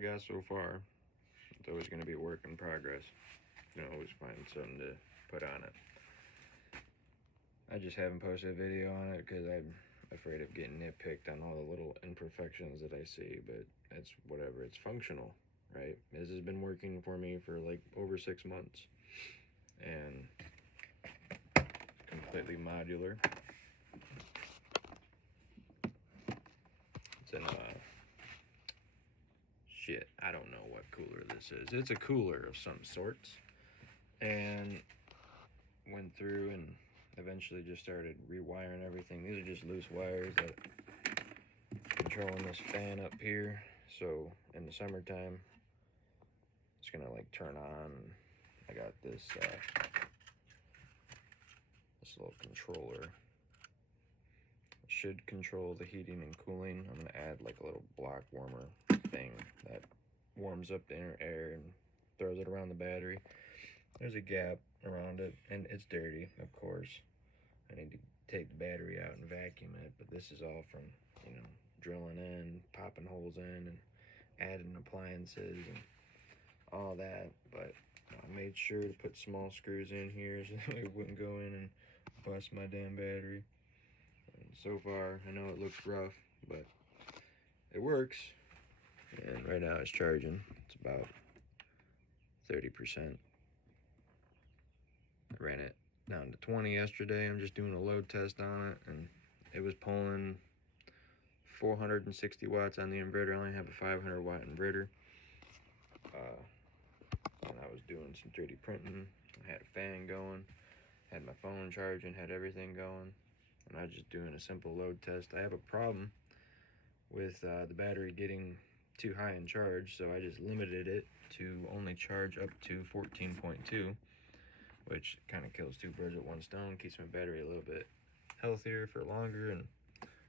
got so far. It's always going to be a work in progress. You can always find something to put on it. I just haven't posted a video on it because I'm afraid of getting nitpicked on all the little imperfections that I see, but it's whatever. It's functional, right? This has been working for me for like over 6 months, and completely modular. It's in shit, I don't know what cooler this is. It's a cooler of some sorts, and went through and eventually just started rewiring everything. These are just loose wires that controlling this fan up here. So in the summertime, it's gonna like turn on. I got this this little controller. It should control the heating and cooling. I'm gonna add like a little block warmer thing that warms up the inner air and throws it around the battery. There's a gap around it, and it's dirty, of course. I need to take the battery out and vacuum it, but this is all from, you know, drilling in, popping holes in, and adding appliances and all that. But I made sure to put small screws in here so it wouldn't go in and bust my damn battery. And so far, I know it looks rough, but it works. And right now it's charging. It's about 30%. I ran it down to 20 yesterday. I'm just doing a load test on it, and it was pulling 460 watts on the inverter. I only have a 500 watt inverter. And I was doing some 3D printing. I had a fan going, had my phone charging, had everything going, and I was just doing a simple load test. I have a problem with the battery getting too high in charge, so I just limited it to only charge up to 14.2, which kind of kills two birds with one stone, keeps my battery a little bit healthier for longer, and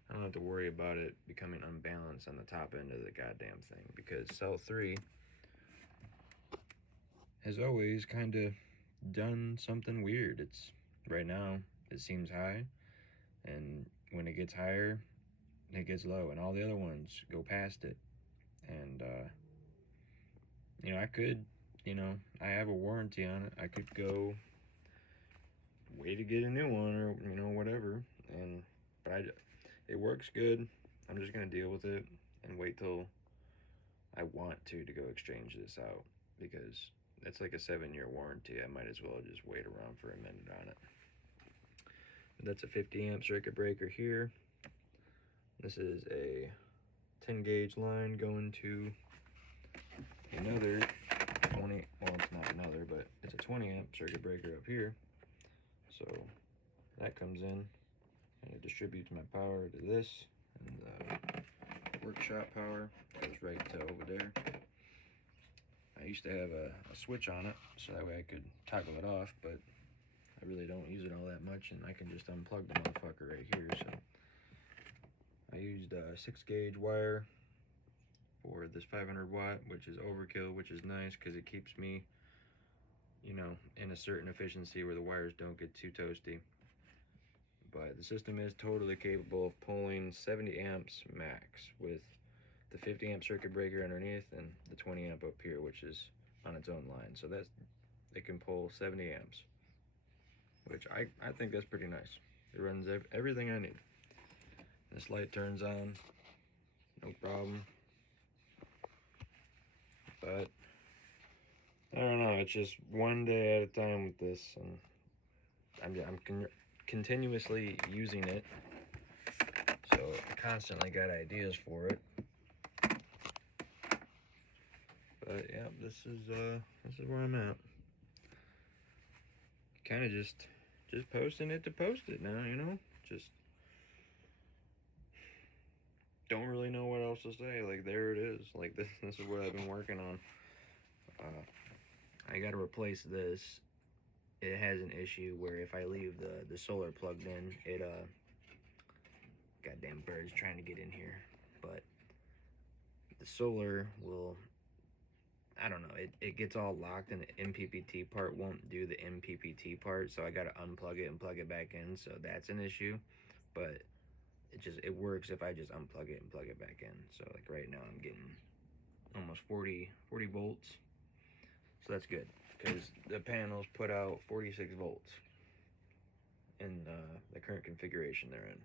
I don't have to worry about it becoming unbalanced on the top end of the goddamn thing, because cell 3 has always kind of done something weird. It's right now it seems high, and when it gets higher it gets low, and all the other ones go past it. And you know, I could, you know, I have a warranty on it. I could go wait to get a new one, or you know, whatever. And but it works good. I'm just gonna deal with it and wait till I want to go exchange this out, because it's like a 7-year warranty. I might as well just wait around for a minute on it. But that's a 50 amp circuit breaker here. This is a 10 gauge line going to another 20, well, it's not another, but it's a 20 amp circuit breaker up here. So that comes in and it distributes my power to this, and the workshop power goes right to over there. I used to have a switch on it so that way I could toggle it off, but I really don't use it all that much, and I can just unplug the motherfucker right here. So I used a 6 gauge wire for this 500 watt, which is overkill, which is nice because it keeps me, you know, in a certain efficiency where the wires don't get too toasty. But the system is totally capable of pulling 70 amps max with the 50 amp circuit breaker underneath and the 20 amp up here, which is on its own line. So that's, it can pull 70 amps, which I think that's pretty nice. It runs everything I need. This light turns on, no problem. But I don't know, it's just one day at a time with this, and I'm continuously using it, so I constantly got ideas for it. But yeah, this is where I'm at. Kind of just posting it to post it now, you know? Just don't really know what else to say. Like, there it is. Like, this is what I've been working on. I got to replace this. It has an issue where if I leave the solar plugged in, it goddamn birds trying to get in here. But the solar will, I don't know, it gets all locked, and the MPPT part won't do the MPPT part, so I got to unplug it and plug it back in. So that's an issue. But it works if I just unplug it and plug it back in. So like right now I'm getting almost 40 volts. So that's good, because the panels put out 46 volts in the current configuration they're in.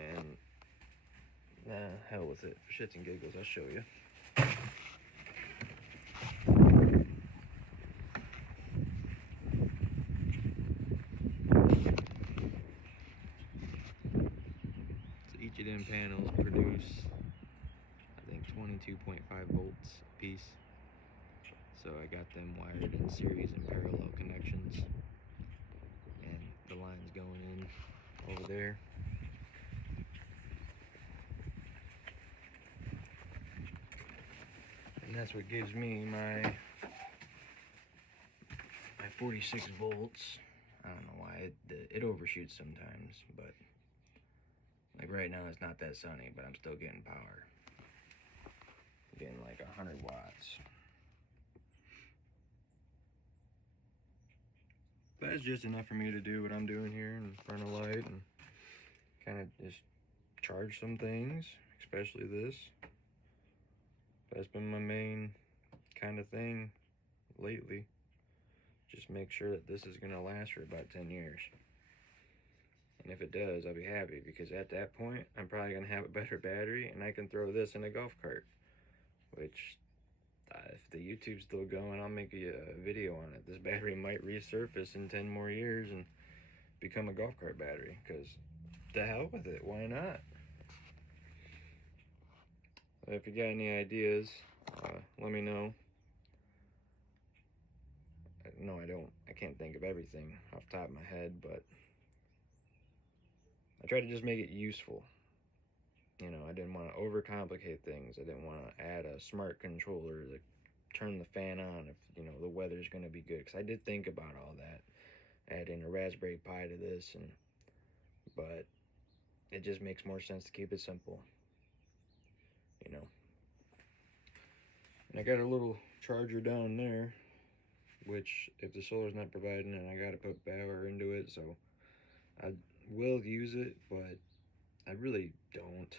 And hell with it. For shits and giggles, I'll show you. So each of them panels produce, I think, 22.5 volts a piece. So I got them wired in series and parallel connections, and the line's going in over there. And that's what gives me my 46 volts. I don't know why it overshoots sometimes, but like right now it's not that sunny, but I'm still getting power. I'm getting like 100 watts. But it's just enough for me to do what I'm doing here in front of light and kind of just charge some things, especially this. That's been my main kind of thing lately. Just make sure that this is gonna last for about 10 years. And if it does, I'll be happy, because at that point, I'm probably gonna have a better battery and I can throw this in a golf cart. Which, if the YouTube's still going, I'll make a video on it. This battery might resurface in 10 more years and become a golf cart battery, because the hell with it, why not? If you got any ideas, let me know. No, I don't. I can't think of everything off the top of my head, but I try to just make it useful. You know, I didn't want to overcomplicate things. I didn't want to add a smart controller to turn the fan on if, you know, the weather's going to be good. Because I did think about all that, adding a Raspberry Pi to this, but it just makes more sense to keep it simple, you know. And I got a little charger down there, which if the solar's not providing it, I got to put power into it, so I will use it, but I really don't.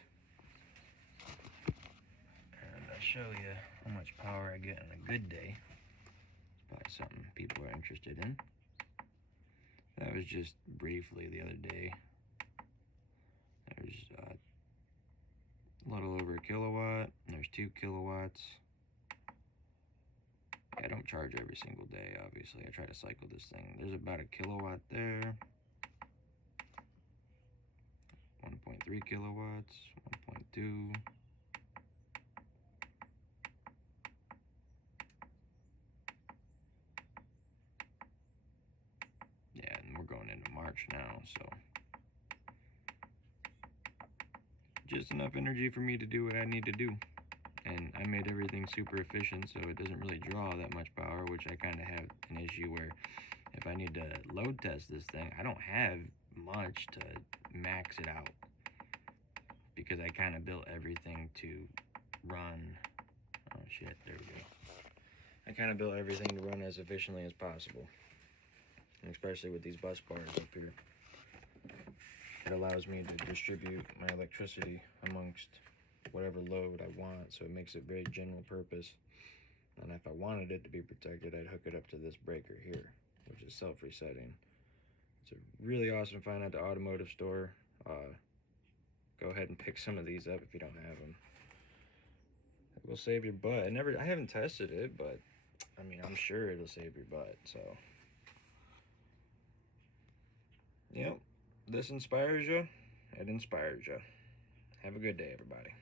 And I'll show you how much power I get on a good day. It's probably something people are interested in. That was just briefly the other day. There's a little over a kilowatt. There's 2 kilowatts. I don't charge every single day, obviously. I try to cycle this thing. There's about a kilowatt there. 1.3 kilowatts, 1.2. Yeah, and we're going into March now, so just enough energy for me to do what I need to do. And I made everything super efficient, so it doesn't really draw that much power, which I kind of have an issue where if I need to load test this thing, I don't have much to max it out, because I kind of built everything to run. Oh shit, there we go. I kind of built everything to run as efficiently as possible, and especially with these bus bars up here. It allows me to distribute my electricity amongst whatever load I want, so it makes it very general purpose. And if I wanted it to be protected, I'd hook it up to this breaker here, which is self-resetting. It's a really awesome find at the automotive store. Go ahead and pick some of these up if you don't have them. It will save your butt. I haven't tested it, but I mean, I'm sure it'll save your butt. So, yep, this inspires you. It inspires you. Have a good day, everybody.